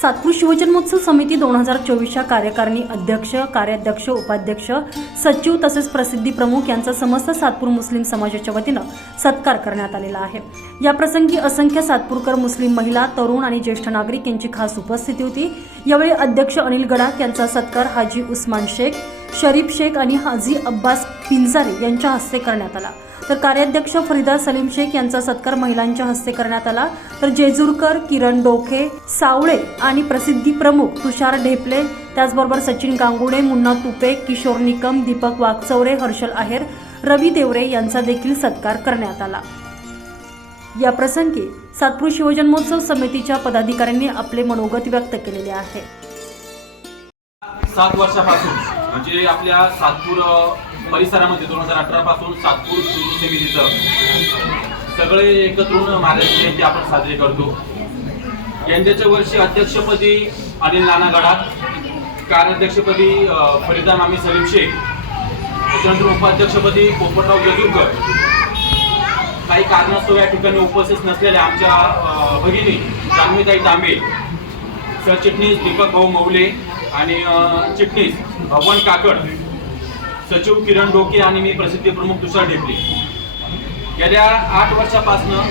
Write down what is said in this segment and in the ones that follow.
सातपूर शिवजन्मोत्सव समिती दोन हजार चोवीसच्या कार्यकारिणी अध्यक्ष कार्याध्यक्ष उपाध्यक्ष सचिव तसेच प्रसिद्धी प्रमुख यांचा समस्त सातपूर मुस्लिम समाजाच्या वतीनं सत्कार करण्यात आलेला आहे. या प्रसंगी असंख्य सातपूरकर मुस्लिम महिला तरुण आणि ज्येष्ठ नागरिक यांची खास उपस्थिती होती. यावेळी अध्यक्ष अनिल गडाख यांचा सत्कार हाजी उस्मान शेख शरीफ शेख आणि हाजी अब्बास पिंजारे यांच्या हस्ते करण्यात आला. तर कार्याध्यक्ष फरीदा सलीम शेख यांचा सत्कार महिलांच्या हस्ते करण्यात आला. तर जेजूरकर किरण डोके सावळे आणि प्रसिद्धी प्रमुख तुषार ढेपले त्याचबरोबर सचिन गांगुडे मुन्ना तुपे किशोर निकम दीपक वाघचौरे हर्षल आहेर रवी देवरे यांचा देखील सत्कार करण्यात आला. या प्रसंगी सातपूर शिवजन्मोत्सव समितीच्या पदाधिकाऱ्यांनी आपले मनोगत व्यक्त केलेले आहे. सात वर्षापासून म्हणजे आपल्या सातपूर परिसरामध्ये दोन हजार अठरा पासून सातपूर समितीचं सगळे एकत्र येऊन महाराज जयंती आपण साजरी करतो. यंदाच्या वर्षी अध्यक्षपदी अनिल नाना गडाख कार्याध्यक्षपदी अ, फरीदा मामी सलीम शेख त्याच्यानंतर उपाध्यक्षपदी पोपटराव जेजूरकर. काही कारणास्तव या ठिकाणी उपस्थित नसलेल्या आमच्या भगिनी जान्हवीताई तांबे सरचिटणीस दीपक भाऊ मौले आणि चिटणीस भगवान काकड सचिव किरण डोके आणि मी प्रसिद्धी प्रमुख तुषार ढेपले. गेल्या आठ वर्षापासनं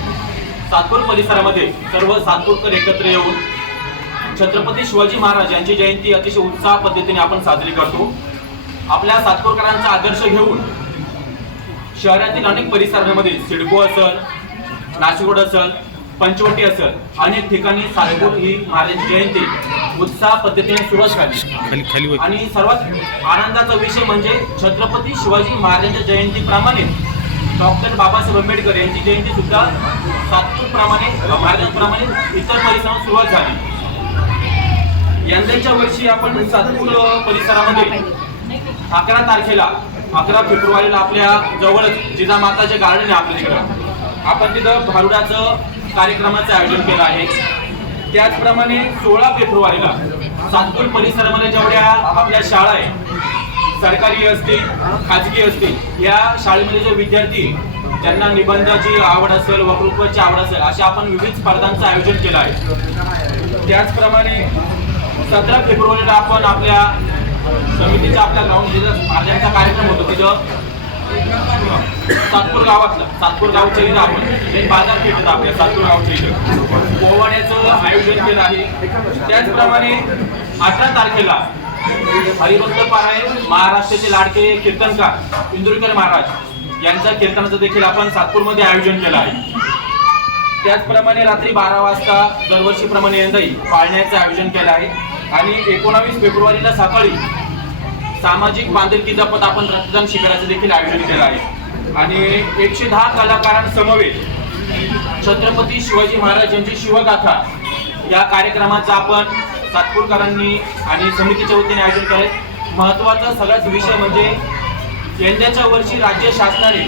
सातपूर परिसरामध्ये सर्व सातपूरकर एकत्र येऊन छत्रपती शिवाजी महाराज यांची जयंती अतिशय उत्साह पद्धतीने आपण साजरी करतो. आपल्या सातपूरकरांचा आदर्श घेऊन शहरातील अनेक परिसरांमध्ये सिडको असल नाशिकोड असल पंचवटी असल. अनेक ठिकाणी सातपूर ही महाराज जयंती उत्साह पद्धतीने सुरुवात झाली. आणि सर्वात आनंदाचा विषय म्हणजे छत्रपती शिवाजी महाराजांच्या जयंतीप्रमाणे डॉक्टर बाबासाहेब आंबेडकर यांची जयंती सुद्धा सातपूर प्रमाणे महाराजांप्रमाणे इतर परिसरात सुरुवात झाली. यंदाच्या वर्षी आपण सातपूर परिसरामध्ये अकरा तारखेला अकरा फेब्रुवारीला आपल्या जवळच जिजामाताचे गार्डन आहे आपल्या तिकडं आपण तिथं भारुडाचं कार्यक्रमाचं आयोजन केलं आहे. त्याचप्रमाणे सोळा फेब्रुवारीला सातपूर परिसरामध्ये जेवढ्या आपल्या शाळा आहेत सरकारी असतील खाजगी असतील या शाळेमध्ये जे विद्यार्थी त्यांना निबंधाची आवड असेल वक्तृत्वाची आवड असेल अशा आपण विविध स्पर्धांचं आयोजन केलं आहे. त्याचप्रमाणे सतरा फेब्रुवारीला आपण आपल्या समितीचा आपल्या ग्राउंड जिथं कार्यक्रम होतो. तिथं सातपूर गावातलं. सातपूर गावच्या इथं आपण. एक बाजारपेठ आपल्या सातपूर गावच्या इथं. पोवाड्याचं आयोजन केलं आहे. त्याचप्रमाणे अठरा तारखेला हरिभक्त पारायण महाराष्ट्राचे लाडके कीर्तनकार इंदुरकर महाराज यांच्या कीर्तनाचं देखील आपण सातपूरमध्ये आयोजन केलं आहे. त्याचप्रमाणे रात्री बारा वाजता दरवर्षीप्रमाणे यंदाही पाळण्याचं आयोजन केलं आहे. आणि एकोणावीस फेब्रुवारीला सकाळी सामाजिक बांधिलकीचा पद आपण रक्तदान शिबिराचं देखील आयोजन केलं आहे. आणि एकशे दहा कलाकारांसमवेत छत्रपती शिवाजी महाराज यांची शिवगाथा या कार्यक्रमाचं आपण सातपूरकरांनी आणि समितीच्या वतीने आयोजन केलं महत्त्वाचा सगळ्याच विषय म्हणजे यंदाच्या वर्षी राज्य शासनाने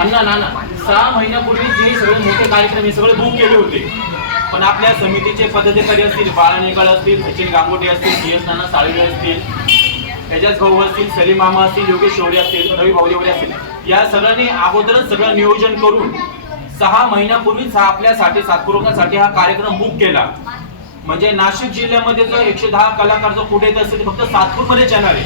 अण्णा नाना सहा महिन्यापूर्वी जे सगळे मोठे कार्यक्रम हे सगळे बुक केले होते. पण आपल्या समितीचे पदाधिकारी असतील बाळा नेकाळ असतील सचिन गांगोटे असतील जी एस नाना साळवे असतील एजाज भाऊ असतील सलीम मामा असतील योगेश शौर्य असतील रवी भाऊदेवरे असतील या सगळ्यांनी अगोदरच सगळं नियोजन करून सहा महिन्यापूर्वीच हा आपल्यासाठी सातपुरकांसाठी हा कार्यक्रम बुक केला. म्हणजे नाशिक जिल्ह्यामध्ये जर एकशे दहा कलाकार जो कुठे येत असतील फक्त सातपूरमध्येच येणार आहे.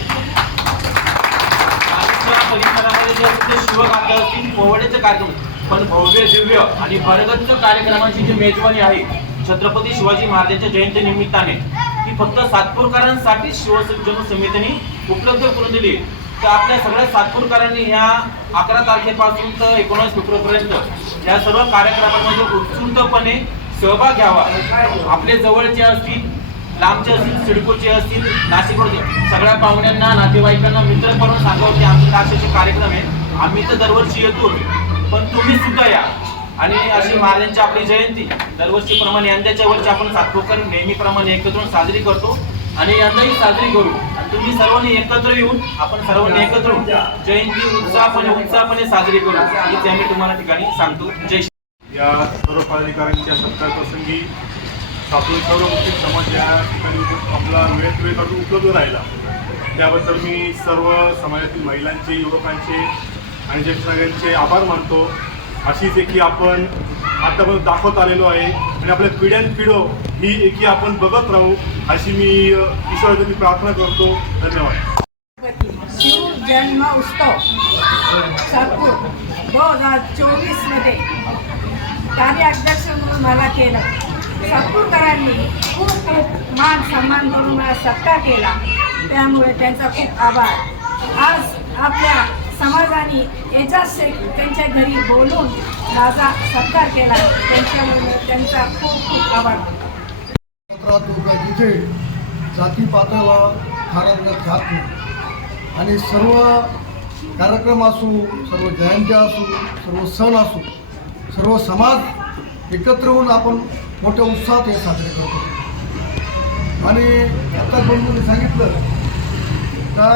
परिसरामध्ये जे असतील ते असतील पोवड्याचे कार्यक्रम पण भव्य दिव्य आणि भरगच्च कार्यक्रमाची जी मेजवानी आहे छत्रपती शिवाजी महाराजांच्या जयंती निमित्ताने ती फक्त सातपूरकरांसाठी शिवजन समितीने उपलब्ध करून दिली. तर आपल्या सगळ्या सातपूरकरांनी ह्या अकरा तारखेपासून तर एकोणीस फेब्रुवारीपर्यंत या सर्व कार्यक्रमामध्ये उत्सुकपणे सहभाग घ्यावा. आपले जवळचे असतील लांबचे असतील सिडकोचे असतील नाशिक सगळ्या पाहुण्यांना नातेवाईकांना मित्र करून सांगावं की आमचे असे कार्यक्रम आहे आम्ही तर दरवर्षी येतो पण तुम्ही सुद्धा या. आणि अशी महाराजांची आपली जयंती दरवर्षीप्रमाणे यंदाच्या वर्षी आपण सातपूरकर नेहमीप्रमाणे एकत्र साजरी करतो. आणि यंदाही साजरी करू. तुम्ही सर्वांनी एकत्र येऊन आपण सर्वांनी एकत्र येऊन जयंती उत्साहपणे उत्साहपणे साजरी करू. हीच आम्ही तुम्हाला ठिकाणी सांगतो. जय या सर्व पदाधिकाऱ्यांच्या सत्कार प्रसंगी आपलं सर्व मुस्लिम समाज या ठिकाणी आपला वेळेत वेळ काढून उपलब्ध राहिला. त्याबद्दल मी सर्व समाजातील महिलांचे युवकांचे आणि ज्येष्ठ सगळ्यांचे आभार मानतो. अशीच की आपण आतापर्यंत दाखवत आलेलो आहे. आणि आपल्या पिढ्यानपिढो ही एकी आपण बघत राहू अशी मी अ, ईश्वराची प्रार्थना करतो. धन्यवाद. शिव जन्म उत्सव सातपूर दोन हजार चोवीसमध्ये. कार्याध्यक्ष म्हणून मला केलं. सातपूरकरांनी खूप खूप मान सन्मान करून मला सत्कार केला. त्यामुळे त्यांचा खूप आभार. आज आपल्या समाजाने एजाज शेख त्यांच्या घरी बोलून माझा सत्कार केला. त्यांच्यामुळे त्यांचा खूप खूप आभार मानतो. जाती लोक जिथे जातीपाताला फारकत नाही. आणि सर्व कार्यक्रम असू सर्व जयंत्या असू सर्व सण असू सर्व समाज एकत्र होऊन आपण मोठ्या उत्साहात हे साजरे करतो. आणि आता बंधूंनी सांगितलं का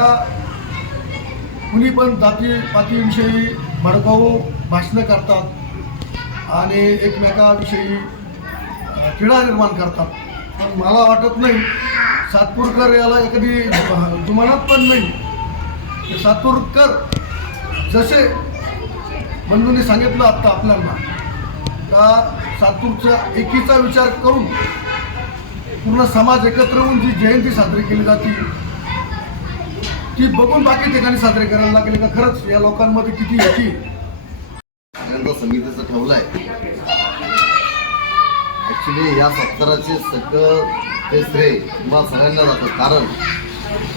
कुणी पण जाती पातीविषयी भडकाऊ भाषणं करतात आणि एकमेकाविषयी किडा निर्माण करतात. पण मला वाटत नाही सातपूरकर याला कधी जुमानात पण नाही सातपूरकर जसे बंधूंनी सांगितलं आत्ता आपल्याला का सातपूरच्या एकीचा विचार करून पूर्ण समाज एकत्र येऊन जी जयंती साजरी केली जाते ती बघून बाकी ठिकाणी साजरे करायला लागले का खरंच या लोकांमध्ये किती याची? संगीताचं आनंद ठेवलं आहे ॲक्च्युली या सत्काराचे सगळं ते श्रेय तुम्हाला सगळ्यांना जातं. कारण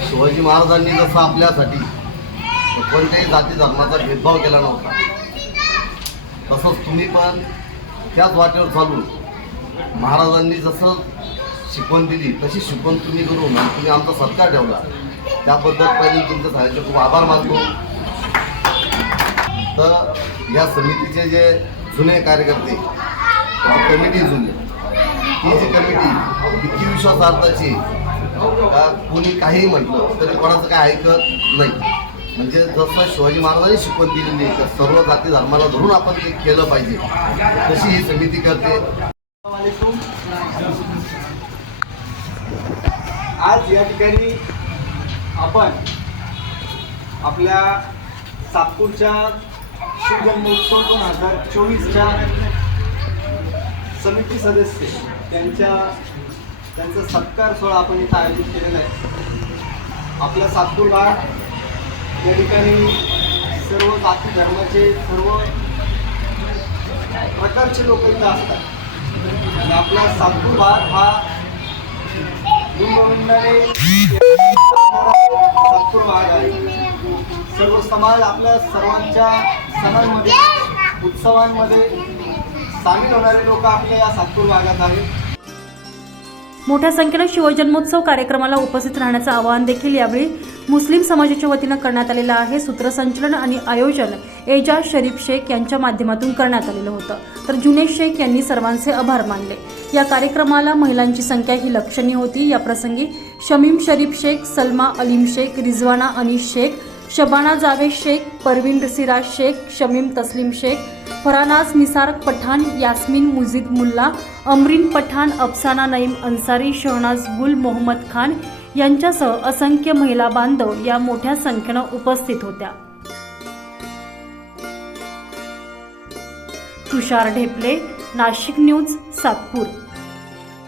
शिवाजी महाराजांनी जसं आपल्यासाठी कोणत्याही जाती धर्माचा भेदभाव केला नव्हता तसंच तुम्ही पण त्याच वाटेवर चालून महाराजांनी जसं शिकवण दिली तशी शिकवण तुम्ही करून तुम्ही आमचा सत्कार ठेवला. त्याबद्दल पहिले तुमचं सगळ्यांचे खूप आभार मानतो. तर या समितीचे जे जुने कार्यकर्ते कमिटी जुनी ही जी कमिटी इतकी विश्वासार्थाची का कोणी काहीही म्हटलं तरी कोणाचं काय ऐकत नाही. म्हणजे जसं शिवाजी महाराजांनी शिकवण दिलेली आहे तर सर्व जाती धर्माला धरून आपण ते केलं पाहिजे तशी ही समिती करते. आज या ठिकाणी आपण आपल्या सातपूरच्या शिवजन्मोत्सव दोन हजार चोवीसच्या समिती सदस्य त्यांच्या त्यांचा सत्कार सोहळा आपण इथं आयोजित केलेला आहे. आपला सातपूर भाग या ठिकाणी सर्व जाती धर्माचे सर्व प्रकारचे लोक इथं असतात. आणि आपला सातपूर भाग हा गोविंदाने सातपूर भाग आहे सर्व समाज आपल्या सर्वांच्या सणांमध्ये उत्सवांमध्ये सामील होणारे लोक आपल्या या सातपूर भागात आहेत. मोठ्या संख्येनं शिवजन्मोत्सव कार्यक्रमाला उपस्थित राहण्याचं आवाहन देखील यावेळी मुस्लिम समाजाच्या वतीनं करण्यात आलेलं आहे. सूत्रसंचलन आणि आयोजन एजाज शरीफ शेख यांच्या माध्यमातून करण्यात आलेलं होतं. तर जुनेश शेख यांनी सर्वांचे आभार मानले. या कार्यक्रमाला महिलांची संख्या ही लक्षणीय होती. या प्रसंगी शमीम शरीफ शेख सलमा अलीम शेख रिझवाना अनिश शेख शबाना जावेद शेख परवीन सिराज शेख शमीम तस्लीम शेख फरानाज निसार पठाण यास्मिन मुजिद मुल्ला अमरीन पठाण अफसाना नईम अन्सारी शहनाज गुल मोहम्मद खान यांच्यासह असंख्य महिला बांधव या मोठ्या संख्येनं उपस्थित होत्या. तुषार ढेपले नाशिक न्यूज सातपूर.